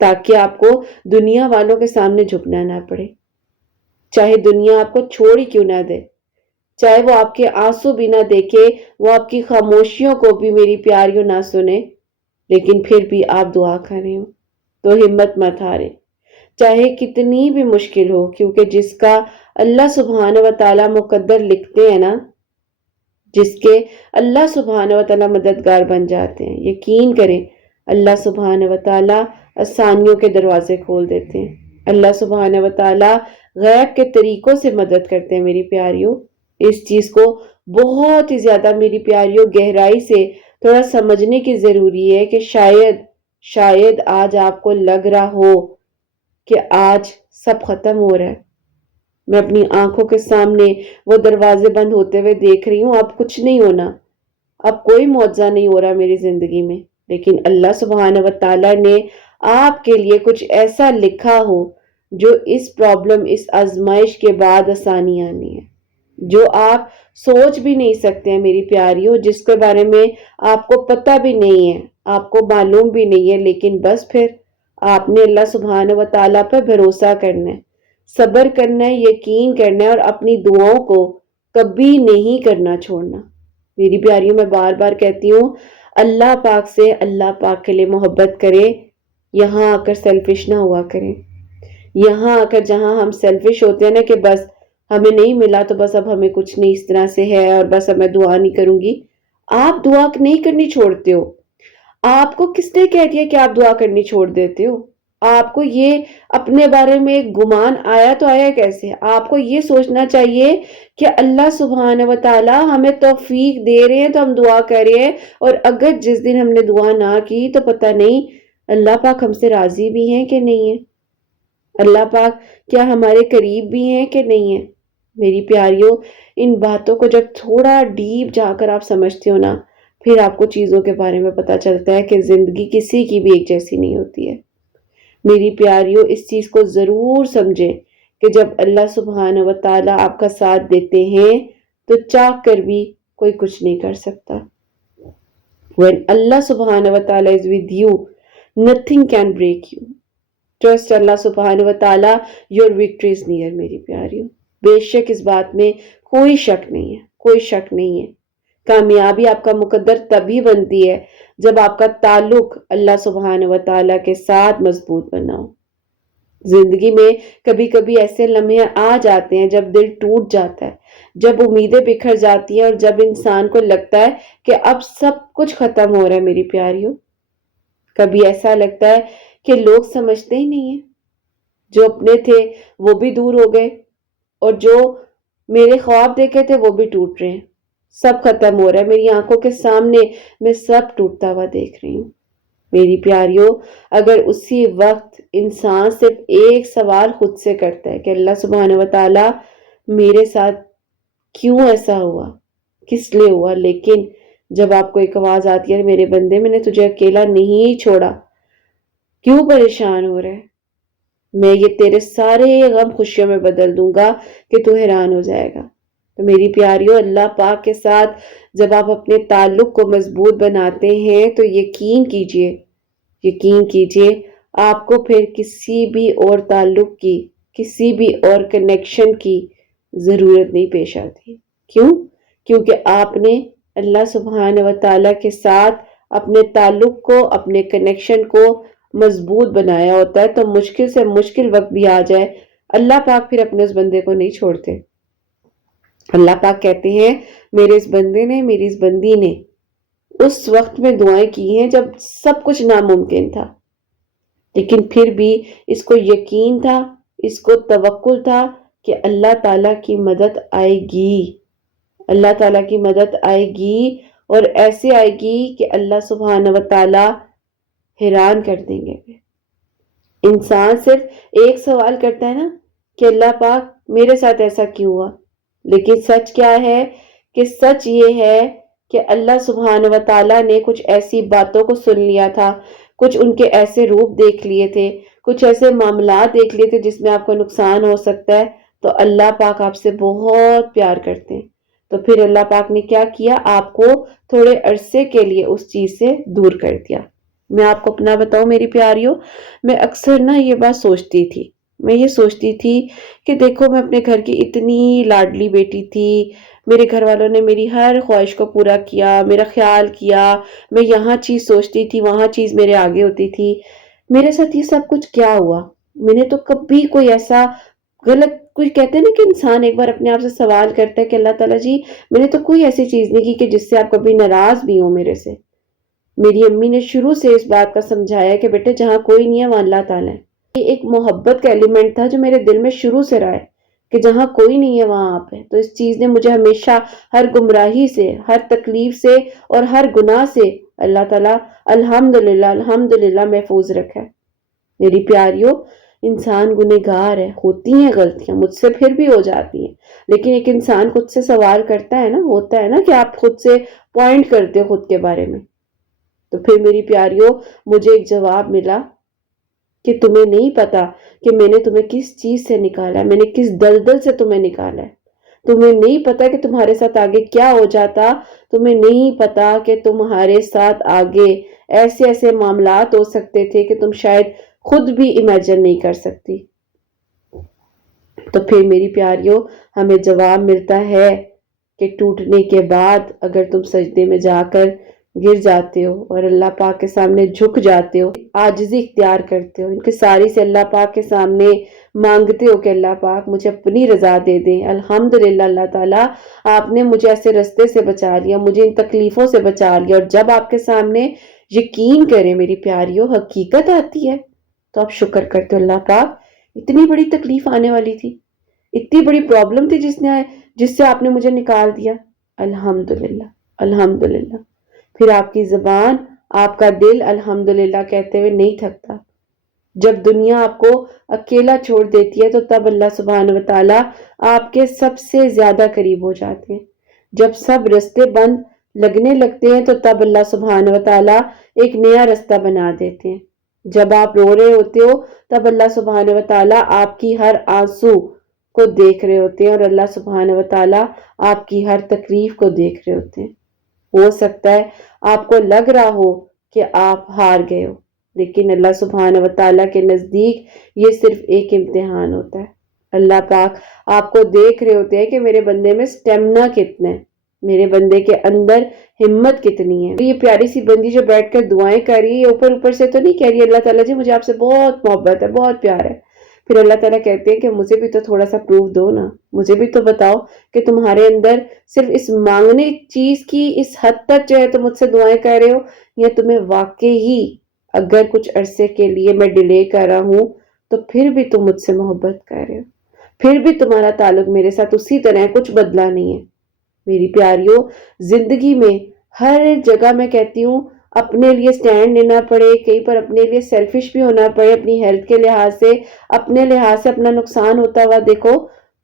تاکہ آپ کو دنیا والوں کے سامنے جھکنا نہ پڑے، چاہے دنیا آپ کو چھوڑ ہی کیوں نہ دے، چاہے وہ آپ کے آنسو بھی نہ دیکھے، وہ آپ کی خاموشیوں کو بھی میری پیاریوں نہ سنے، لیکن پھر بھی آپ دعا کریں تو ہمت مت ہارے، چاہے کتنی بھی مشکل ہو، کیونکہ جس کا اللہ سبحانہ و تعالی مقدر لکھتے ہیں نا، جس کے اللہ سبحانہ و تعالی مددگار بن جاتے ہیں، یقین کریں اللہ سبحانہ و تعالی آسانیوں کے دروازے کھول دیتے ہیں، اللہ سبحانہ و تعالی غیب کے طریقوں سے مدد کرتے ہیں میری پیاریوں۔ اس چیز کو بہت ہی زیادہ میری پیاریوں گہرائی سے تھوڑا سمجھنے کی ضروری ہے کہ شاید آج آپ کو لگ رہا ہو کہ آج سب ختم ہو رہا ہے، میں اپنی آنکھوں کے سامنے وہ دروازے بند ہوتے ہوئے دیکھ رہی ہوں، اب کچھ نہیں ہونا، اب کوئی معجزہ نہیں ہو رہا میری زندگی میں، لیکن اللہ سبحانہ و تعالی نے آپ کے لیے کچھ ایسا لکھا ہو جو اس پرابلم، اس آزمائش کے بعد آسانی آنی ہے، جو آپ سوچ بھی نہیں سکتے ہیں میری پیاریوں، جس کے بارے میں آپ کو پتہ بھی نہیں ہے، آپ کو معلوم بھی نہیں ہے، لیکن بس پھر آپ نے اللہ سبحانہ و تعالیٰ پر بھروسہ کرنا ہے، صبر کرنا ہے، یقین کرنا ہے، اور اپنی دعاؤں کو کبھی نہیں کرنا چھوڑنا۔ میری پیاریوں، میں بار بار کہتی ہوں، اللہ پاک سے، اللہ پاک کے لیے محبت کرے، یہاں آ کر سیلفش نہ ہوا کریں، یہاں آ کر جہاں ہم سیلفش ہوتے ہیں نا کہ بس ہمیں نہیں ملا تو بس اب ہمیں کچھ نہیں، اس طرح سے ہے اور بس اب میں دعا نہیں کروں گی۔ آپ دعا نہیں کرنی چھوڑتے ہو، آپ کو کس نے کہہ دیا کہ آپ دعا کرنی چھوڑ دیتے ہو؟ آپ کو یہ اپنے بارے میں ایک گمان آیا تو آیا کیسے؟ آپ کو یہ سوچنا چاہیے کہ اللہ سبحانہ و تعالی ہمیں توفیق دے رہے ہیں تو ہم دعا کر رہے ہیں، اور اگر جس دن ہم نے دعا نہ کی تو پتہ نہیں اللہ پاک ہم سے راضی بھی ہیں کہ نہیں ہے، اللہ پاک کیا ہمارے قریب بھی ہیں کہ نہیں ہے۔ میری پیاریوں، ان باتوں کو جب تھوڑا ڈیپ جا کر آپ سمجھتے ہو نا، پھر آپ کو چیزوں کے بارے میں پتا چلتا ہے کہ زندگی کسی کی بھی ایک جیسی نہیں ہوتی ہے۔ میری پیاریوں، اس چیز کو ضرور سمجھیں کہ جب اللہ سبحانہ و تعالی آپ کا ساتھ دیتے ہیں تو چاہ کر بھی کوئی کچھ نہیں کر سکتا۔ When Allah subhanahu wa ta'ala is with you, nothing can break you. Trust Allah subhanahu wa ta'ala, your victory is near میری پیاریوں۔ بے شک اس بات میں کوئی شک نہیں ہے، کوئی شک نہیں ہے۔ کامیابی آپ کا مقدر تبھی بنتی ہے جب آپ کا تعلق اللہ سبحانہ و تعالیٰ کے ساتھ مضبوط بنا ہو۔ زندگی میں کبھی کبھی ایسے لمحے آ جاتے ہیں جب دل ٹوٹ جاتا ہے، جب امیدیں بکھر جاتی ہیں، اور جب انسان کو لگتا ہے کہ اب سب کچھ ختم ہو رہا ہے میری پیاریوں۔ کبھی ایسا لگتا ہے کہ لوگ سمجھتے ہی نہیں ہیں، جو اپنے تھے وہ بھی دور ہو گئے، اور جو میرے خواب دیکھے تھے وہ بھی ٹوٹ رہے ہیں، سب ختم ہو رہا ہے میری آنکھوں کے سامنے، میں سب ٹوٹتا ہوا دیکھ رہی ہوں۔ میری پیاریوں، اگر اسی وقت انسان صرف ایک سوال خود سے کرتا ہے کہ اللہ سبحانہ و تعالی میرے ساتھ کیوں ایسا ہوا، کس لیے ہوا، لیکن جب آپ کو ایک آواز آتی ہے میرے بندے میں نے تجھے اکیلا نہیں چھوڑا، کیوں پریشان ہو رہے ہیں، میں یہ تیرے سارے غم خوشیوں میں بدل دوں گا کہ تو حیران ہو جائے گا۔ تو میری پیاریوں، اللہ پاک کے ساتھ جب آپ اپنے تعلق کو مضبوط بناتے ہیں تو یقین کیجئے آپ کو پھر کسی بھی اور تعلق کی، کسی بھی اور کنیکشن کی ضرورت نہیں پیش آتی۔ کیوں؟ کیونکہ آپ نے اللہ سبحانہ و تعالیٰ کے ساتھ اپنے تعلق کو، اپنے کنیکشن کو مضبوط بنایا ہوتا ہے، تو مشکل سے مشکل وقت بھی آ جائے اللہ پاک پھر اپنے اس بندے کو نہیں چھوڑتے۔ اللہ پاک کہتے ہیں میرے اس بندے نے، میری اس بندی نے اس وقت میں دعائیں کی ہیں جب سب کچھ ناممکن تھا، لیکن پھر بھی اس کو یقین تھا، اس کو توکل تھا کہ اللہ تعالیٰ کی مدد آئے گی، اللہ تعالیٰ کی مدد آئے گی، اور ایسے آئے گی کہ اللہ سبحانہ و تعالیٰ حیران کر دیں گے۔ انسان صرف ایک سوال کرتا ہے نا کہ اللہ پاک میرے ساتھ ایسا کیوں ہوا، لیکن سچ کیا ہے کہ سچ یہ ہے کہ اللہ سبحانہ و تعالیٰ نے کچھ ایسی باتوں کو سن لیا تھا، کچھ ان کے ایسے روپ دیکھ لیے تھے، کچھ ایسے معاملات دیکھ لیے تھے جس میں آپ کو نقصان ہو سکتا ہے، تو اللہ پاک آپ سے بہت پیار کرتے ہیں، تو پھر اللہ پاک نے کیا کیا، آپ کو تھوڑے عرصے کے لیے اس چیز سے دور کر دیا۔ میں آپ کو اپنا بتاؤں میری پیاریوں، میں اکثر نا یہ بات سوچتی تھی، میں یہ سوچتی تھی کہ دیکھو میں اپنے گھر کی اتنی لاڈلی بیٹی تھی، میرے گھر والوں نے میری ہر خواہش کو پورا کیا، میرا خیال کیا، میں یہاں چیز سوچتی تھی وہاں چیز میرے آگے ہوتی تھی، میرے ساتھ یہ سب کچھ کیا ہوا؟ میں نے تو کبھی کوئی ایسا غلط، کوئی کہتے ہیں نا کہ انسان ایک بار اپنے آپ سے سوال کرتا ہے کہ اللہ تعالیٰ جی میں نے تو کوئی ایسی چیز نہیں کی کہ جس سے آپ کبھی ناراض بھی ہوں میرے سے۔ میری امی نے شروع سے اس بات کا سمجھایا کہ بیٹے جہاں کوئی نہیں ہے وہاں اللہ تعالیٰ ہے۔ یہ ایک محبت کا ایلیمنٹ تھا جو میرے دل میں شروع سے رہا ہے کہ جہاں کوئی نہیں ہے وہاں آپ ہے۔ تو اس چیز نے مجھے ہمیشہ ہر گمراہی سے، ہر تکلیف سے اور ہر گناہ سے اللہ تعالیٰ الحمدللہ الحمدللہ محفوظ رکھا ہے۔ میری پیاریوں، انسان گنہگار ہے، ہوتی ہیں غلطیاں، مجھ سے پھر بھی ہو جاتی ہیں، لیکن ایک انسان خود سے سوال کرتا ہے نا، ہوتا ہے نا کہ آپ خود سے پوائنٹ کرتے ہو خود کے بارے میں، تو پھر میری پیاریوں مجھے ایک جواب ملا کہ تمہیں نہیں پتا کہ میں نے تمہیں کس چیز سے نکالا ہے، میں نے کس دلدل سے تمہیں نکالا ہے۔ تمہیں نہیں پتا کہ تمہارے ساتھ آگے کیا ہو جاتا، تمہیں نہیں پتا کہ تمہارے ساتھ آگے ایسے ایسے معاملات ہو سکتے تھے کہ تم شاید خود بھی امیجن نہیں کر سکتی۔ تو پھر میری پیاریوں ہمیں جواب ملتا ہے کہ ٹوٹنے کے بعد اگر تم سجدے میں جا کر گر جاتے ہو اور اللہ پاک کے سامنے جھک جاتے ہو، عاجزی اختیار کرتے ہو، انکساری سے اللہ پاک کے سامنے مانگتے ہو کہ اللہ پاک مجھے اپنی رضا دے دیں، الحمدللہ اللہ تعالیٰ آپ نے مجھے ایسے رستے سے بچا لیا، مجھے ان تکلیفوں سے بچا لیا، اور جب آپ کے سامنے یقین کریں میری پیاریوں حقیقت آتی ہے تو آپ شکر کرتے ہو، اللہ پاک اتنی بڑی تکلیف آنے والی تھی، اتنی بڑی پرابلم تھی جس سے آپ نے مجھے نکال دیا، الحمدللہ الحمدللہ۔ پھر آپ کی زبان، آپ کا دل الحمدللہ کہتے ہوئے نہیں تھکتا۔ جب دنیا آپ کو اکیلا چھوڑ دیتی ہے تو تب اللہ سبحانہ و تعالیٰ آپ کے سب سے زیادہ قریب ہو جاتے ہیں۔ جب سب رستے بند لگنے لگتے ہیں تو تب اللہ سبحانہ و تعالیٰ ایک نیا رستہ بنا دیتے ہیں۔ جب آپ رو رہے ہوتے ہو تب اللہ سبحانہ و تعالیٰ آپ کی ہر آنسو کو دیکھ رہے ہوتے ہیں، اور اللہ سبحانہ و تعالیٰ آپ کی ہر تکلیف کو دیکھ رہے ہوتے ہیں۔ ہو سکتا ہے آپ کو لگ رہا ہو کہ آپ ہار گئے ہو، لیکن اللہ سبحانہ و تعالیٰ کے نزدیک یہ صرف ایک امتحان ہوتا ہے۔ اللہ پاک آپ کو دیکھ رہے ہوتے ہیں کہ میرے بندے میں سٹیمنا کتنا ہے، میرے بندے کے اندر ہمت کتنی ہے۔ یہ پیاری سی بندی جو بیٹھ کر دعائیں کر رہی ہے، اوپر اوپر سے تو نہیں کہہ رہی اللہ تعالیٰ جی مجھے آپ سے بہت محبت ہے، بہت پیار ہے۔ پھر اللہ تعالیٰ کہتے ہیں کہ مجھے بھی تو تھوڑا سا پروف دو نا، مجھے بھی تو بتاؤ کہ تمہارے اندر صرف اس مانگنے چیز کی اس حد تک جو ہے تم مجھ سے دعائیں کر رہے ہو، یا تمہیں واقعی اگر کچھ عرصے کے لیے میں ڈیلے کر رہا ہوں تو پھر بھی تم مجھ سے محبت کر رہے ہو، پھر بھی تمہارا تعلق میرے ساتھ اسی طرح ہے، کچھ بدلا نہیں ہے۔ میری پیاریوں، زندگی میں ہر جگہ میں کہتی ہوں اپنے لیے سٹینڈ لینا پڑے، کہیں پر اپنے لیے سیلفش بھی ہونا پڑے، اپنی ہیلتھ کے لحاظ سے، اپنے لحاظ سے اپنا نقصان ہوتا ہوا دیکھو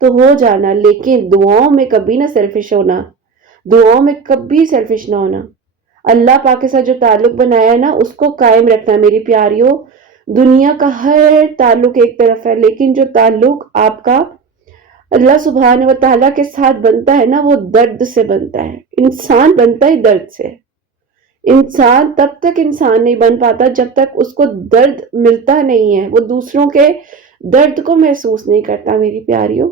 تو ہو جانا، لیکن دعاؤں میں کبھی نہ سیلفش ہونا، دعاؤں میں کبھی سیلفش نہ ہونا۔ اللہ پاک کے ساتھ جو تعلق بنایا ہے نا اس کو قائم رکھنا میری پیاریوں۔ دنیا کا ہر تعلق ایک طرف ہے، لیکن جو تعلق آپ کا اللہ سبحانہ و تعالیٰ کے ساتھ بنتا ہے نا وہ درد سے بنتا ہے۔ انسان بنتا ہی درد سے، انسان تب تک انسان نہیں بن پاتا جب تک اس کو درد ملتا نہیں ہے، وہ دوسروں کے درد کو محسوس نہیں کرتا میری پیاریوں۔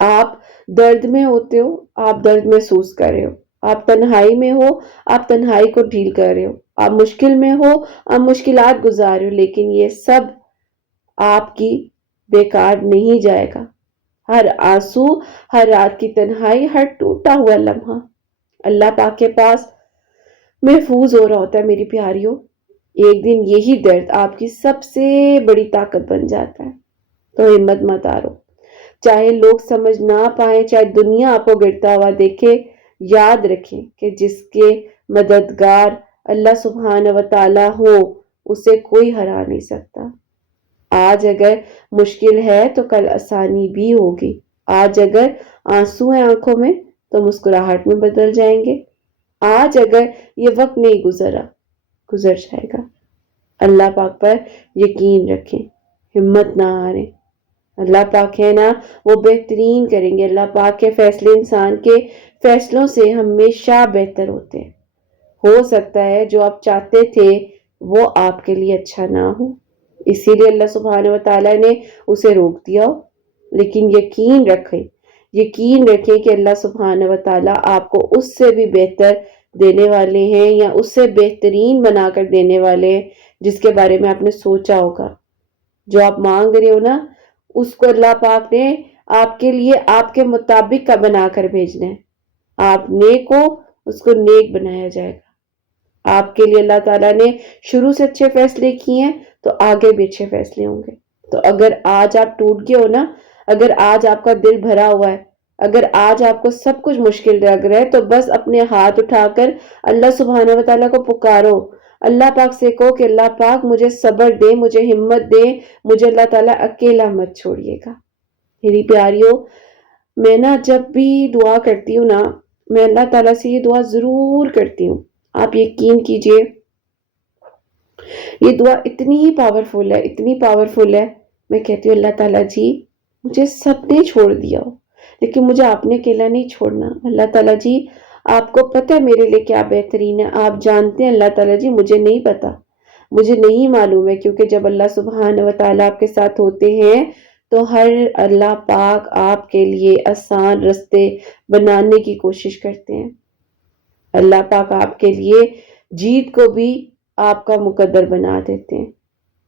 آپ درد میں ہوتے ہو، آپ درد محسوس کر رہے ہو، آپ تنہائی میں ہو، آپ تنہائی کو ڈھیل کر رہے ہو، آپ مشکل میں ہو، آپ مشکلات گزار رہے ہو، لیکن یہ سب آپ کی بیکار نہیں جائے گا۔ ہر آنسو، ہر رات کی تنہائی، ہر ٹوٹا ہوا لمحہ اللہ پاک کے پاس محفوظ ہو رہا ہوتا ہے میری پیاریوں۔ ایک دن یہی درد آپ کی سب سے بڑی طاقت بن جاتا ہے، تو ہمت مت ہارو۔ چاہے لوگ سمجھ نہ پائیں، چاہے دنیا آپ کو گرتا ہوا دیکھے، یاد رکھیں کہ جس کے مددگار اللہ سبحانہ و تعالیٰ ہو اسے کوئی ہرا نہیں سکتا۔ آج اگر مشکل ہے تو کل آسانی بھی ہوگی، آج اگر آنسو ہیں آنکھوں میں تو مسکراہٹ میں بدل جائیں گے، آج اگر یہ وقت نہیں گزرا گزر جائے گا۔ اللہ پاک پر یقین رکھیں، ہمت نہ ہاریں، اللہ پاک ہے نا وہ بہترین کریں گے۔ اللہ پاک کے فیصلے انسان کے فیصلوں سے ہمیشہ بہتر ہوتے ہیں۔ ہو سکتا ہے جو آپ چاہتے تھے وہ آپ کے لیے اچھا نہ ہو، اسی لیے اللہ سبحانہ و تعالیٰ نے اسے روک دیا ہو۔ لیکن یقین رکھیں کہ اللہ سبحانہ و تعالیٰ آپ کو اس سے بھی بہتر دینے والے ہیں، یا اس سے بہترین بنا کر دینے والے ہیں جس کے بارے میں آپ نے سوچا ہوگا۔ جو آپ مانگ رہے ہو نا، اس کو اللہ پاک نے آپ کے لیے آپ کے مطابق کا بنا کر بھیجنا ہے۔ آپ نیک ہو، اس کو نیک بنایا جائے گا۔ آپ کے لیے اللہ تعالیٰ نے شروع سے اچھے فیصلے کیے ہیں تو آگے بھی اچھے فیصلے ہوں گے۔ تو اگر آج آپ ٹوٹ گئے ہو نا، اگر آج آپ کا دل بھرا ہوا ہے، اگر آج آپ کو سب کچھ مشکل لگ رہا ہے، تو بس اپنے ہاتھ اٹھا کر اللہ سبحانہ و تعالیٰ کو پکارو۔ اللہ پاک سے کہو کہ اللہ پاک مجھے صبر دے، مجھے ہمت دے، مجھے اللہ تعالیٰ اکیلا مت چھوڑیے گا۔ میری پیاریوں، میں نا جب بھی دعا کرتی ہوں نا، میں اللہ تعالیٰ سے یہ دعا ضرور کرتی ہوں۔ آپ یقین کیجئے، یہ دعا اتنی پاورفل ہے، اتنی پاورفل ہے۔ میں کہتی ہوں اللہ تعالیٰ جی، مجھے سب نے چھوڑ دیا ہو لیکن مجھے آپ نے اکیلا نہیں چھوڑنا۔ اللہ تعالیٰ جی، آپ کو پتہ ہے میرے لیے کیا بہترین ہے، آپ جانتے ہیں اللہ تعالیٰ جی، مجھے نہیں پتا، مجھے نہیں معلوم ہے، کیونکہ جب اللہ سبحانہ و تعالیٰ آپ کے ساتھ ہوتے ہیں تو اللہ پاک آپ کے لیے آسان رستے بنانے کی کوشش کرتے ہیں۔ اللہ پاک آپ کے لیے جیت کو بھی آپ کا مقدر بنا دیتے ہیں۔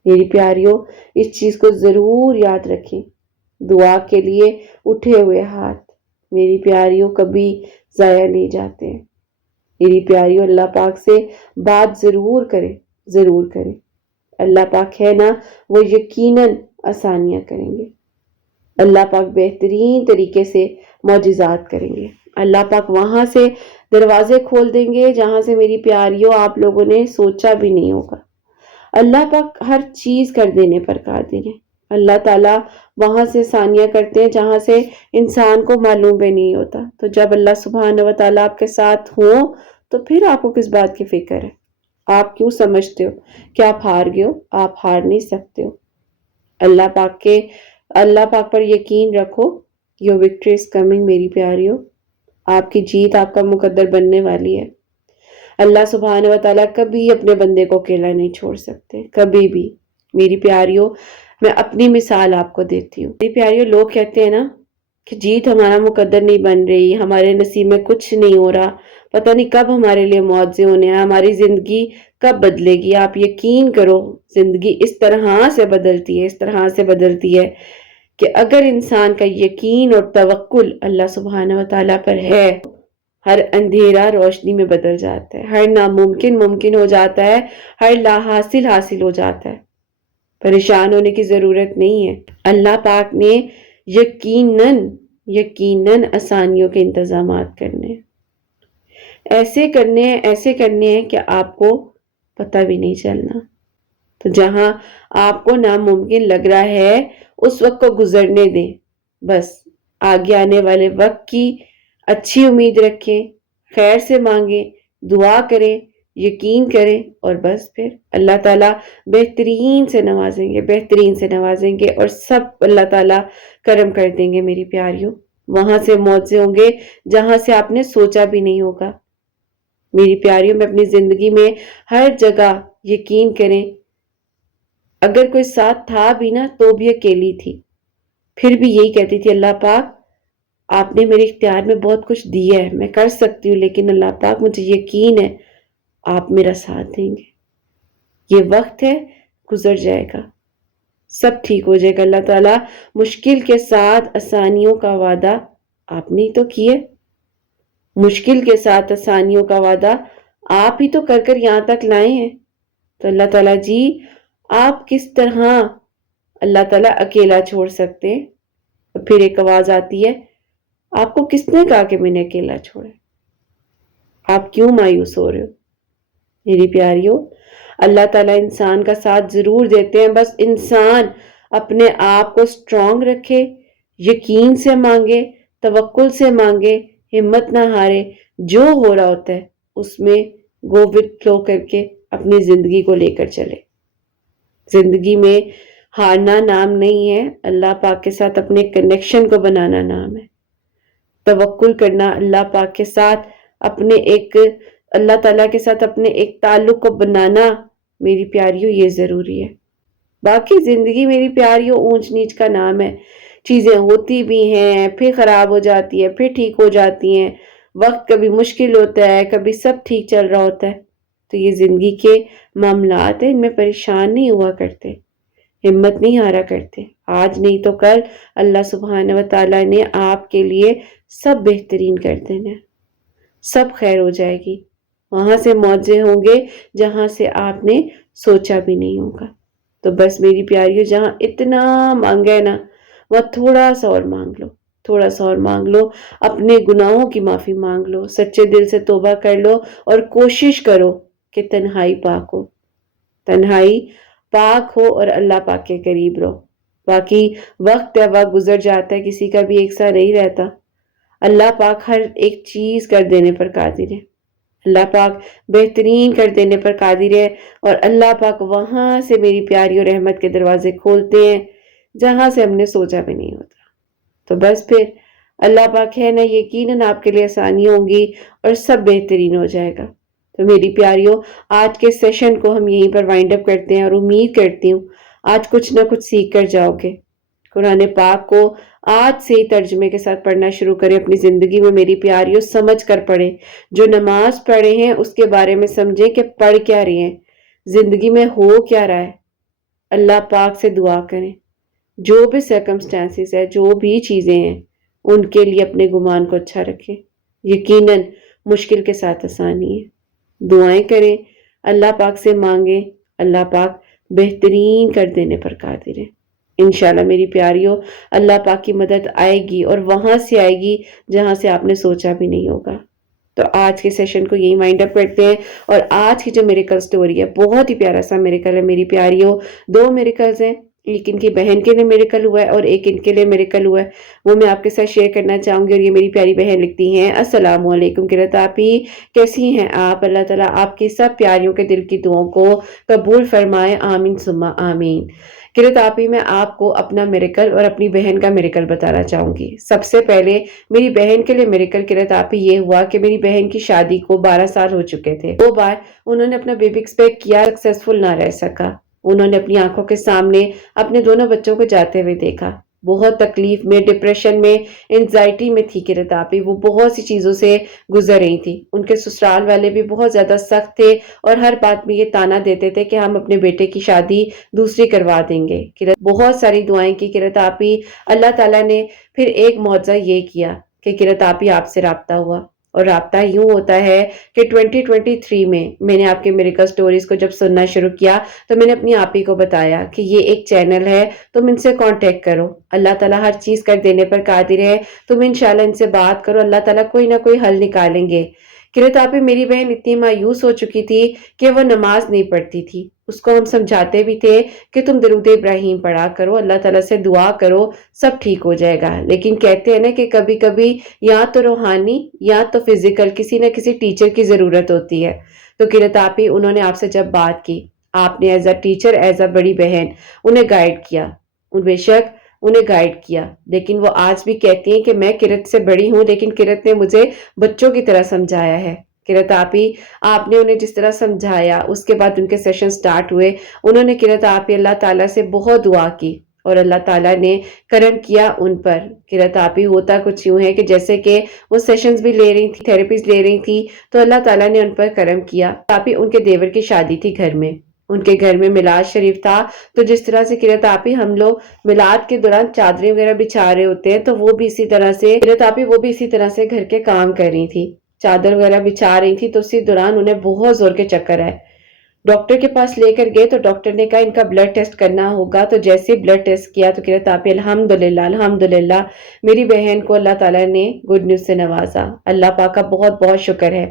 میری پیاریوں، اس چیز کو ضرور یاد رکھیں۔ دعا کے لیے اٹھے ہوئے ہاتھ میری پیاریوں کبھی ضائع نہیں جاتے ہیں۔ میری پیاریوں، اللہ پاک سے بات ضرور کریں، ضرور کریں۔ اللہ پاک ہے نا، وہ یقیناً آسانیاں کریں گے۔ اللہ پاک بہترین طریقے سے معجزات کریں گے۔ اللہ پاک وہاں سے دروازے کھول دیں گے جہاں سے میری پیاریوں آپ لوگوں نے سوچا بھی نہیں ہوگا۔ اللہ پاک ہر چیز کر دینے پر قادر ہے۔ اللہ تعالیٰ وہاں سے آسانیاں کرتے ہیں جہاں سے انسان کو معلوم بھی نہیں ہوتا۔ تو جب اللہ سبحانہ و تعالیٰ آپ کے ساتھ ہوں تو پھر آپ کو کس بات کی فکر ہے؟ آپ کیوں سمجھتے ہو کہ آپ ہار گئے ہو؟ آپ ہار نہیں سکتے ہو۔ اللہ پاک پر یقین رکھو۔ Your victory is coming میری پیاریوں۔ آپ کی جیت آپ کا مقدر بننے والی ہے۔ اللہ سبحانہ و تعالیٰ کبھی اپنے بندے کو اکیلا نہیں چھوڑ سکتے، کبھی بھی۔ میری پیاریوں، میں اپنی مثال آپ کو دیتی ہوں۔ میری پیاریوں، لوگ کہتے ہیں نا کہ جیت ہمارا مقدر نہیں بن رہی، ہمارے نصیب میں کچھ نہیں ہو رہا، پتہ نہیں کب ہمارے لیے معاوضے ہونے ہیں، ہماری زندگی کب بدلے گی۔ آپ یقین کرو، زندگی اس طرح سے بدلتی ہے کہ اگر انسان کا یقین اور توکل اللہ سبحانہ و تعالیٰ پر ہے، ہر اندھیرا روشنی میں بدل جاتا ہے، ہر ناممکن ممکن ہو جاتا ہے، ہر لا حاصل حاصل ہو جاتا ہے۔ پریشان ہونے کی ضرورت نہیں ہے۔ اللہ پاک نے یقیناً آسانیوں کے انتظامات کرنے ہیں، ایسے کرنے ہیں کہ آپ کو پتہ بھی نہیں چلنا۔ تو جہاں آپ کو ناممکن لگ رہا ہے اس وقت کو گزرنے دیں، بس آگے آنے والے وقت کی اچھی امید رکھیں، خیر سے مانگیں، دعا کریں، یقین کریں، اور بس پھر اللہ تعالیٰ بہترین سے نوازیں گے اور سب اللہ تعالیٰ کرم کر دیں گے۔ میری پیاریوں، وہاں سے معجزے ہوں گے جہاں سے آپ نے سوچا بھی نہیں ہوگا۔ میری پیاریوں، میں اپنی زندگی میں ہر جگہ یقین کریں، اگر کوئی ساتھ تھا بھی نا تو بھی اکیلی تھی، پھر بھی یہی کہتی تھی اللہ پاک آپ نے میرے اختیار میں بہت کچھ دیا ہے، میں کر سکتی ہوں، لیکن اللہ پاک مجھے یقین ہے آپ میرا ساتھ دیں گے۔ یہ وقت ہے، گزر جائے گا، سب ٹھیک ہو جائے گا۔ اللہ تعالیٰ مشکل کے ساتھ آسانیوں کا وعدہ آپ نے تو کیے، مشکل کے ساتھ آسانیوں کا وعدہ آپ ہی تو کر یہاں تک لائے ہیں۔ تو اللہ تعالیٰ جی، آپ کس طرح اللہ تعالیٰ اکیلا چھوڑ سکتے ہیں؟ اور پھر ایک آواز آتی ہے، آپ کو کس نے کہا کہ میں نے اکیلا چھوڑا؟ آپ کیوں مایوس ہو رہے ہو؟ میری پیاریوں، اللہ تعالیٰ انسان کا ساتھ ضرور دیتے ہیں، بس انسان اپنے آپ کو سٹرونگ رکھے، یقین سے مانگے، توکل سے مانگے، ہمت نہ ہارے، جو ہو رہا ہوتا ہے اس میں گو وتھ فلو کر کے اپنی زندگی کو لے کر چلے۔ زندگی میں ہارنا نام نہیں ہے، اللہ پاک کے ساتھ اپنے کنیکشن کو بنانا نام ہے۔ توکل کرنا، اللہ پاک کے ساتھ اپنے ایک اللہ تعالیٰ کے ساتھ اپنے ایک تعلق کو بنانا میری پیاریوں یہ ضروری ہے۔ باقی زندگی میری پیاریوں اونچ نیچ کا نام ہے، چیزیں ہوتی بھی ہیں، پھر خراب ہو جاتی ہے، پھر ٹھیک ہو جاتی ہیں، وقت کبھی مشکل ہوتا ہے، کبھی سب ٹھیک چل رہا ہوتا ہے۔ تو یہ زندگی کے معاملات ہیں، ان میں پریشان نہیں ہوا کرتے، ہمت نہیں ہارا کرتے۔ آج نہیں تو کل اللہ سبحانہ و تعالیٰ نے آپ کے لیے سب بہترین کر دینا ہے، سب خیر ہو جائے گی، وہاں سے معجزے ہوں گے جہاں سے آپ نے سوچا بھی نہیں ہوگا۔ تو بس میری پیاریوں، جہاں اتنا مانگا ہے نا، وہ تھوڑا سا اور مانگ لو، تھوڑا سا اور مانگ لو، اپنے گناہوں کی معافی مانگ لو، سچے دل سے توبہ کر لو، اور کوشش کرو کہ تنہائی پاک ہو، تنہائی پاک ہو اور اللہ پاک کے قریب رہو۔ باقی وقت گزر جاتا ہے، کسی کا بھی ایک سا نہیں رہتا۔ اللہ پاک ہر ایک چیز کر دینے پر قادر ہے، اللہ پاک بہترین کر دینے پر قادر ہے، اور اللہ پاک وہاں سے میری پیاری اور رحمت کے دروازے کھولتے ہیں جہاں سے ہم نے سوچا بھی نہیں ہوتا۔ تو بس پھر اللہ پاک ہے نا، یقیناً آپ کے لیے آسانی ہوں گی اور سب بہترین ہو جائے گا۔ تو میری پیاریوں، آج کے سیشن کو ہم یہیں پر وائنڈ اپ کرتے ہیں، اور امید کرتی ہوں آج کچھ نہ کچھ سیکھ کر جاؤ گے۔ قرآن پاک کو آج سے ہی ترجمے کے ساتھ پڑھنا شروع کریں اپنی زندگی میں میری پیاریوں، سمجھ کر پڑھیں۔ جو نماز پڑھے ہیں اس کے بارے میں سمجھیں کہ پڑھ کیا رہے ہیں، زندگی میں ہو کیا رہا ہے۔ اللہ پاک سے دعا کریں، جو بھی سرکمسٹانسز ہے، جو بھی چیزیں ہیں، ان کے لیے اپنے گمان کو اچھا رکھیں۔ یقیناً مشکل کے ساتھ آسانی ہے۔ دعائیں کریں، اللہ پاک سے مانگیں، اللہ پاک بہترین کر دینے پر قادر ہے۔ انشاءاللہ میری پیاریوں، اللہ پاک کی مدد آئے گی، اور وہاں سے آئے گی جہاں سے آپ نے سوچا بھی نہیں ہوگا۔ تو آج کے سیشن کو یہی وائنڈ اپ کرتے ہیں، اور آج کی جو میریکل سٹوری ہے، بہت ہی پیارا سا میریکل ہے میری پیاریوں۔ دو میریکلز ہیں، ایک ان کی بہن کے لیے میریکل ہوا ہے اور ایک ان کے لیے میریکل ہوا ہے، وہ میں آپ کے ساتھ شیئر کرنا چاہوں گی۔ اور یہ میری پیاری بہن لکھتی ہیں، السلام علیکم قرۃ آپی، کیسی ہیں آپ؟ اللہ تعالیٰ آپ کی سب پیاریوں کے دل کی دعاؤں کو قبول فرمائے، آمین ثم آمین۔ قرۃ آپی، میں آپ کو اپنا میریکل اور اپنی بہن کا میریکل بتانا چاہوں گی۔ سب سے پہلے میری بہن کے لیے میریکل قرۃ آپی یہ ہوا کہ میری بہن کی شادی کو 12 سال ہو چکے تھے، 2 بار انہوں نے اپنا بیبی ایکسپیکٹ کیا، سکسیسفل نہ رہ سکا۔ انہوں نے اپنی آنکھوں کے سامنے اپنے دونوں بچوں کو جاتے ہوئے دیکھا، بہت تکلیف میں، ڈپریشن میں، انزائٹی میں تھی قرۃ آپی، وہ بہت سی چیزوں سے گزر رہی تھی۔ ان کے سسرال والے بھی بہت زیادہ سخت تھے، اور ہر بات میں یہ تانا دیتے تھے کہ ہم اپنے بیٹے کی شادی دوسری کروا دیں گے۔ بہت ساری دعائیں کی قرۃ آپی، اللہ تعالیٰ نے پھر ایک معجزہ یہ کیا کہ قرۃ آپی آپ سے رابطہ ہوا، اور رابطہ یوں ہوتا ہے کہ 2023 میں نے آپ کے میریکل سٹوریز کو جب سننا شروع کیا تو میں نے اپنی آپی کو بتایا کہ یہ ایک چینل ہے، تم ان سے کانٹیکٹ کرو، اللہ تعالیٰ ہر چیز کر دینے پر قادر ہے، تم انشاءاللہ ان سے بات کرو، اللہ تعالیٰ کوئی نہ کوئی حل نکالیں گے۔ قرۃ آپی، میری بہن اتنی مایوس ہو چکی تھی کہ وہ نماز نہیں پڑھتی تھی، اس کو ہم سمجھاتے بھی تھے کہ تم درود ابراہیم پڑھا کرو، اللہ تعالیٰ سے دعا کرو، سب ٹھیک ہو جائے گا۔ لیکن کہتے ہیں نا کہ کبھی کبھی یا تو روحانی یا تو فزیکل کسی نہ کسی ٹیچر کی ضرورت ہوتی ہے۔ تو قرۃ آپی، انہوں نے آپ سے جب بات کی، آپ نے as a teacher, as a بڑی بہن انہیں گائیڈ کیا، بے شک انہیں گائیڈ کیا، لیکن وہ آج بھی کہتی ہیں کہ میں قرۃ سے بڑی ہوں، لیکن قرۃ نے مجھے بچوں کی طرح سمجھایا ہے۔ قرۃ آپی، آپ نے انہیں جس طرح سمجھایا، اس کے بعد ان کے سیشن سٹارٹ ہوئے، انہوں نے قرۃ آپی اللہ تعالیٰ سے بہت دعا کی، اور اللہ تعالیٰ نے کرم کیا ان پر۔ قرۃ آپی، ہوتا کچھ یوں ہے کہ جیسے کہ وہ سیشنز بھی لے رہی تھی، تھیراپیز لے رہی تھی، تو اللہ تعالیٰ نے ان پر کرم کیا۔ آپی، ان کے دیور کی شادی تھی گھر میں، ان کے گھر میں میلاد شریف تھا، تو جس طرح سے قرۃ آپی ہم لوگ میلاد کے دوران چادریں وغیرہ بچھا رہے ہوتے ہیں، تو وہ بھی اسی طرح سے قرۃ آپی وہ بھی اسی طرح سے گھر کے کام کر رہی تھی، چادر وغیرہ بچھا رہی تھی، تو اسی دوران انہیں بہت زور کے چکر آئے۔ ڈاکٹر کے پاس لے کر گئے تو ڈاکٹر نے کہا ان کا بلڈ ٹیسٹ کرنا ہوگا، تو جیسے بلڈ ٹیسٹ کیا تو قرۃ آپی، الحمدللہ الحمدللہ، میری بہن کو اللہ تعالیٰ نے گڈ نیوز سے نوازا، اللہ پاک کا بہت بہت شکر ہے۔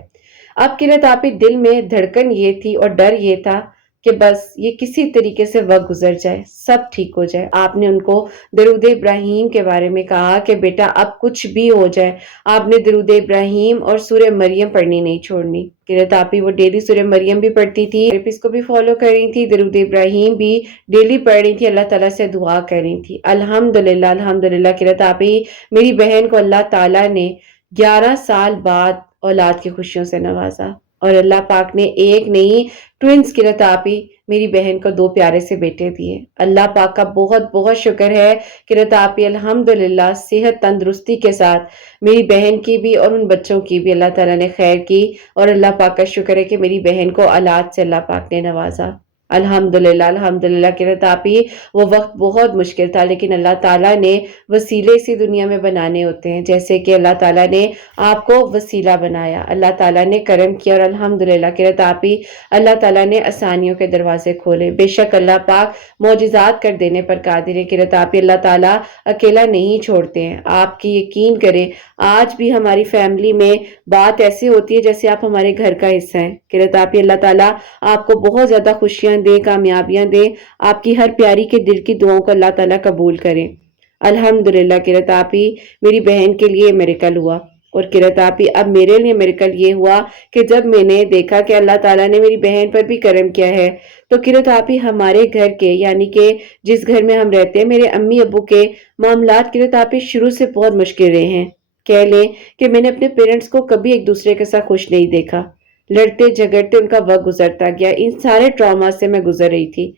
اب قرۃ آپی، دل میں دھڑکن یہ تھی اور ڈر یہ تھا کہ بس یہ کسی طریقے سے وقت گزر جائے، سب ٹھیک ہو جائے۔ آپ نے ان کو درود ابراہیم کے بارے میں کہا کہ بیٹا اب کچھ بھی ہو جائے، آپ نے درود ابراہیم اور سورہ مریم پڑھنی نہیں چھوڑنی۔ قرۃ آپی وہ ڈیلی سورہ مریم بھی پڑھتی تھی، تھیراپسٹ کو بھی فالو کر رہی تھی، درود ابراہیم بھی ڈیلی پڑھ رہی تھی، اللہ تعالیٰ سے دعا کر رہی تھی۔ الحمدللہ الحمدللہ قرۃ آپی، میری بہن کو اللہ تعالیٰ نے 11 سال بعد اولاد کی خوشیوں سے نوازا۔ اور اللہ پاک نے ایک نہیں ٹوینس قرۃ آپی میری بہن کو 2 پیارے سے بیٹے دیے۔ اللہ پاک کا بہت بہت شکر ہے قرۃ آپی الحمدللہ صحت تندرستی کے ساتھ میری بہن کی بھی اور ان بچوں کی بھی اللہ تعالیٰ نے خیر کی، اور اللہ پاک کا شکر ہے کہ میری بہن کو اولاد سے اللہ پاک نے نوازا۔ الحمدللہ الحمدللہ قرۃ آپی وہ وقت بہت مشکل تھا، لیکن اللہ تعالیٰ نے وسیلے اسی دنیا میں بنانے ہوتے ہیں، جیسے کہ اللہ تعالیٰ نے آپ کو وسیلہ بنایا، اللہ تعالیٰ نے کرم کیا، اور الحمدللہ قرۃ آپی اللہ تعالیٰ نے آسانیوں کے دروازے کھولے۔ بے شک اللہ پاک معجزات کر دینے پر قادر ہے۔ قرۃ آپی اللہ تعالیٰ اکیلا نہیں چھوڑتے ہیں، آپ کی یقین کریں آج بھی ہماری فیملی میں بات ایسی ہوتی ہے جیسے آپ ہمارے گھر کا حصہ ہیں۔ قرۃ آپی اللہ تعالیٰ آپ کو بہت زیادہ خوشیاں دے، کامیابیاں دے، آپ کی ہر پیاری کے دل کی دعاؤں کو اللہ تعالیٰ قبول کرے۔ الحمدللہ قرۃ آپی میری بہن کے لیے میریکل ہوا، اور قرۃ آپی اب میرے لیے میریکل یہ ہوا کہ جب میں نے دیکھا کہ اللہ تعالیٰ نے میری بہن پر بھی کرم کیا ہے، تو قرۃ آپی ہمارے گھر کے یعنی کہ جس گھر میں ہم رہتے ہیں میرے امی ابو کے معاملات قرۃ آپی شروع سے بہت مشکل رہے ہیں۔ کہہ لیں کہ میں نے اپنے پیرنٹس کو کبھی ایک دوسرے کے ساتھ خوش نہیں دیکھا، لڑتے جھگڑتے ان کا وقت گزرتا گیا، ان سارے ٹراما سے میں گزر رہی تھی۔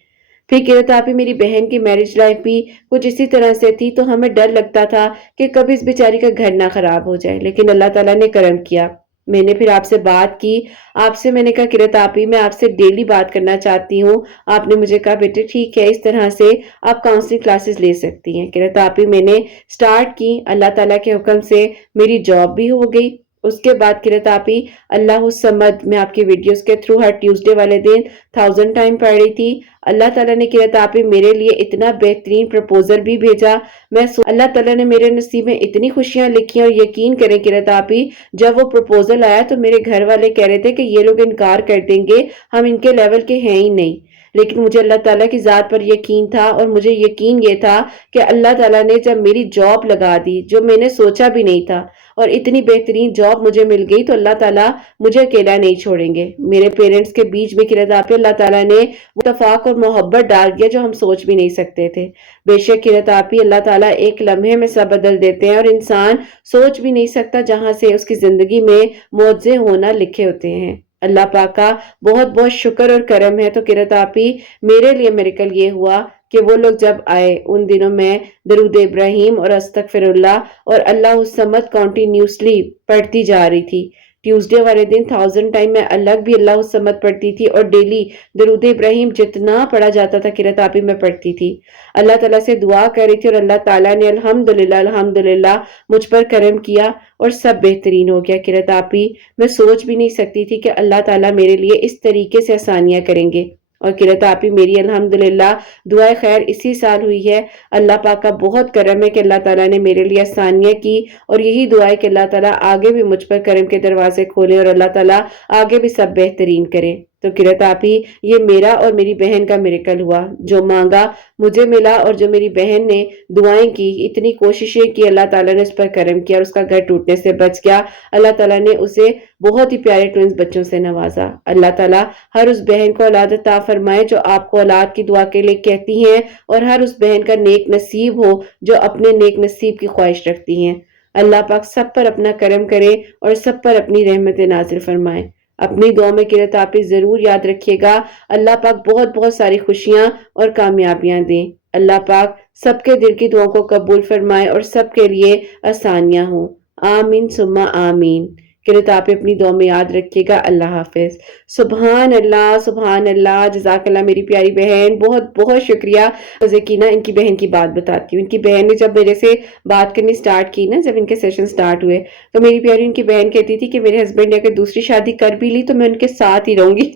پھر قرۃ آپی میری بہن کی میرج لائف بھی کچھ اسی طرح سے تھی، تو ہمیں ڈر لگتا تھا کہ کبھی اس بیچاری کا گھر نہ خراب ہو جائے، لیکن اللہ تعالیٰ نے کرم کیا۔ میں نے پھر آپ سے بات کی، آپ سے میں نے کہا قرۃ آپی میں آپ سے ڈیلی بات کرنا چاہتی ہوں۔ آپ نے مجھے کہا بیٹے ٹھیک ہے، اس طرح سے آپ کاؤنسلنگ کلاسز لے سکتی ہیں۔ قرۃ آپی میں نے سٹارٹ کی، اللہ تعالیٰ کے حکم سے میری جاب بھی ہو گئی۔ اس کے بعد قرۃ آپی اللہ الصمد میں آپ کی ویڈیوز کے تھرو ہر ٹیوزڈے والے دن 1000 ٹائم پڑھ رہی تھی۔ اللہ تعالیٰ نے قرۃ آپی میرے لیے اتنا بہترین پرپوزل بھی بھیجا، اللہ تعالیٰ نے میرے نصیب میں اتنی خوشیاں لکھی، اور یقین کریں قرۃ آپی جب وہ پرپوزل آیا تو میرے گھر والے کہہ رہے تھے کہ یہ لوگ انکار کر دیں گے، ہم ان کے لیول کے ہیں ہی نہیں، لیکن مجھے اللہ تعالیٰ کی ذات پر یقین تھا، اور مجھے یقین یہ تھا کہ اللہ تعالیٰ نے جب میری جاب لگا دی جو میں نے سوچا بھی نہیں تھا، اور اتنی بہترین جاب مجھے مل گئی، تو اللہ تعالیٰ مجھے اکیلا نہیں چھوڑیں گے۔ میرے پیرنٹس کے بیچ میں قرۃ آپی اللہ تعالیٰ نے وہ اتفاق اور محبت ڈال دیا جو ہم سوچ بھی نہیں سکتے تھے۔ بے شک قرۃ آپی اللہ تعالیٰ ایک لمحے میں سب بدل دیتے ہیں، اور انسان سوچ بھی نہیں سکتا جہاں سے اس کی زندگی میں معجزے ہونا لکھے ہوتے ہیں۔ اللہ پاک کا بہت بہت شکر اور کرم ہے۔ تو قرۃ آپی میرے لیے میریکل یہ ہوا کہ وہ لوگ جب آئے ان دنوں میں درود ابراہیم اور استغفر اللہ اور اللہ الصمد کنٹینیوسلی پڑھتی جا رہی تھی۔ ٹیوزڈے والے دن 1000 ٹائم میں الگ بھی اللہ الصمد پڑھتی تھی، اور ڈیلی درود ابراہیم جتنا پڑھا جاتا تھا قرۃ آپی میں پڑھتی تھی۔ اللہ تعالیٰ سے دعا کر رہی تھی، اور اللہ تعالیٰ نے الحمدللہ مجھ پر کرم کیا، اور سب بہترین ہو گیا۔ قرۃ آپی میں سوچ بھی نہیں سکتی تھی کہ اللہ تعالیٰ میرے لیے اس طریقے سے آسانیاں کریں گے، اور قرۃ آپی میری الحمدللہ دعائے خیر اسی سال ہوئی ہے۔ اللہ پاک کا بہت کرم ہے کہ اللہ تعالیٰ نے میرے لیے آسانیاں کی، اور یہی دعا ہے کہ اللہ تعالیٰ آگے بھی مجھ پر کرم کے دروازے کھولے، اور اللہ تعالیٰ آگے بھی سب بہترین کرے۔ تو قرۃ آپی یہ میرا اور میری بہن کا میریکل ہوا، جو مانگا مجھے ملا، اور جو میری بہن نے دعائیں کی، اتنی کوششیں کی، اللہ تعالیٰ نے اس پر کرم کیا، اور اس کا گھر ٹوٹنے سے بچ گیا۔ اللہ تعالیٰ نے اسے بہت ہی پیارے ٹوئنز بچوں سے نوازا۔ اللہ تعالیٰ ہر اس بہن کو اولاد عطا فرمائے جو آپ کو اولاد کی دعا کے لیے کہتی ہیں، اور ہر اس بہن کا نیک نصیب ہو جو اپنے نیک نصیب کی خواہش رکھتی ہیں۔ اللہ پاک سب پر اپنا کرم کرے، اور سب پر اپنی رحمت نازل فرمائے۔ اپنی دعا میں قرۃ آپی ضرور یاد رکھیے گا۔ اللہ پاک بہت بہت ساری خوشیاں اور کامیابیاں دیں۔ اللہ پاک سب کے دل کی دعاؤں کو قبول فرمائے، اور سب کے لیے آسانیاں ہوں۔ آمین ثم آمین۔ قرۃ آپی اپنی دعا میں یاد رکھیے گا۔ اللہ حافظ۔ سبحان اللہ سبحان اللہ، جزاک اللہ میری پیاری بہن، بہت بہت شکریہ۔ یقینا ان کی بہن کی بات بتاتی ہوں۔ ان کی بہن نے جب میرے سے بات کرنی سٹارٹ کی نا، جب ان کے سیشن سٹارٹ ہوئے، تو میری پیاری ان کی بہن کہتی تھی کہ میرے ہسبینڈ نے اگر دوسری شادی کر بھی لی تو میں ان کے ساتھ ہی رہوں گی۔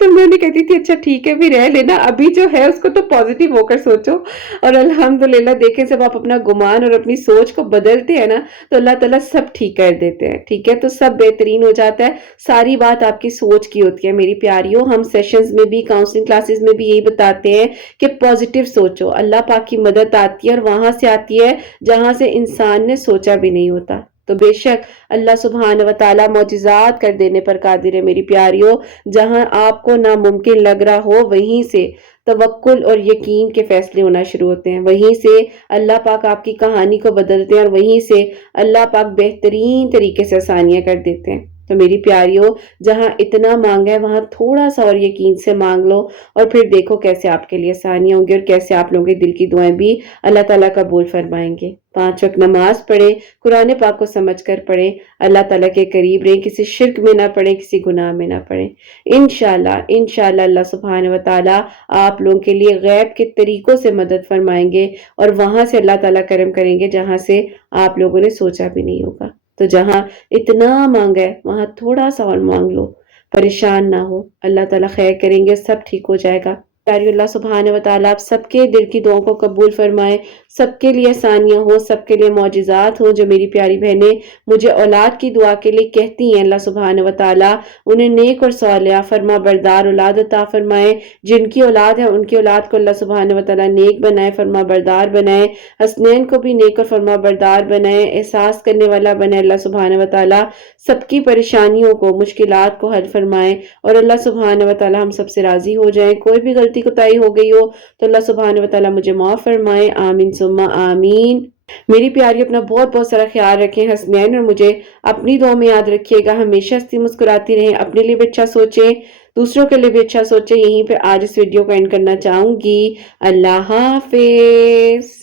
تو میں انہیں کہتی تھی اچھا ٹھیک ہے بھی رہ لینا، ابھی جو ہے اس کو تو پازیٹیو ہو کر سوچو۔ اور الحمدللہ دیکھیں جب آپ اپنا گمان اور اپنی سوچ کو بدلتے ہیں نا، تو اللہ تعالیٰ سب ٹھیک کر دیتے ہیں۔ ٹھیک ہے، تو سب بہترین ہو جاتا ہے۔ ساری بات آپ کی سوچ کی ہوتی ہے میری پیاریوں۔ ہم سیشنز میں بھی، کاؤنسلنگ کلاسز میں بھی یہی بتاتے ہیں کہ پازیٹیو سوچو، اللہ پاک کی مدد آتی ہے، اور وہاں سے آتی ہے جہاں سے انسان نے سوچا بھی نہیں ہوتا۔ تو بے شک اللہ سبحانہ و تعالیٰ معجزات کر دینے پر قادر ہے میری پیاریوں۔ جہاں آپ کو ناممکن لگ رہا ہو، وہیں سے توکل اور یقین کے فیصلے ہونا شروع ہوتے ہیں، وہیں سے اللہ پاک آپ کی کہانی کو بدلتے ہیں، اور وہیں سے اللہ پاک بہترین طریقے سے آسانیاں کر دیتے ہیں۔ تو میری پیاریوں جہاں اتنا مانگا ہے وہاں تھوڑا سا اور یقین سے مانگ لو اور پھر دیکھو کیسے آپ کے لیے آسانیاں ہوں گی اور کیسے آپ لوگوں کے دل کی دعائیں بھی اللہ تعالیٰ قبول فرمائیں گے۔ 5 وقت نماز پڑھیں، قرآن پاک کو سمجھ کر پڑھیں، اللہ تعالیٰ کے قریب رہیں، کسی شرک میں نہ پڑھیں، کسی گناہ میں نہ پڑھیں۔ انشاءاللہ اللہ سبحانہ و تعالیٰ آپ لوگوں کے لیے غیب کے طریقوں سے مدد فرمائیں گے اور وہاں سے اللہ تعالیٰ کرم کریں گے جہاں سے آپ لوگوں نے سوچا بھی نہیں ہوگا۔ تو جہاں اتنا مانگا ہے وہاں تھوڑا سا اور مانگ لو، پریشان نہ ہو، اللہ تعالیٰ خیر کریں گے، سب ٹھیک ہو جائے گا۔ پیاری اللہ سبحانہ و تعالیٰ آپ سب کے دل کی دعاؤں کو قبول فرمائے، سب کے لیے آسانیاں ہوں، سب کے لیے معجزات ہوں۔ جو میری پیاری بہنیں مجھے اولاد کی دعا کے لیے کہتی ہیں، اللہ سبحانہ و تعالیٰ انہیں نیک اور صالحہ فرما بردار اولاد عطا فرمائے۔ جن کی اولاد ہے ان کی اولاد کو اللہ سبحانہ و تعالیٰ نیک بنائے، فرما بردار بنائے، حسنین کو بھی نیک اور فرما بردار بنائے، احساس کرنے والا بنائے۔ اللہ سبحانہ و تعالیٰ سب کی پریشانیوں کو، مشکلات کو حل فرمائے اور اللہ سبحانہ و تعالیٰ ہم سب سے راضی ہو جائیں۔ کوئی بھی غلطی کوتاہی ہو گئی ہو تو اللہ سبحانہ و تعالیٰ مجھے معاف فرمائے، آمین ثم آمین۔ میری پیاری اپنا بہت بہت سارا خیال رکھیں، حسنین اور مجھے اپنی دعا میں یاد رکھیے گا، ہمیشہ ہنستی مسکراتی رہیں، اپنے لیے بھی اچھا سوچیں، دوسروں کے لیے بھی اچھا سوچیں۔ یہیں پہ آج اس ویڈیو کو اینڈ کرنا چاہوں گی۔ اللہ حافظ۔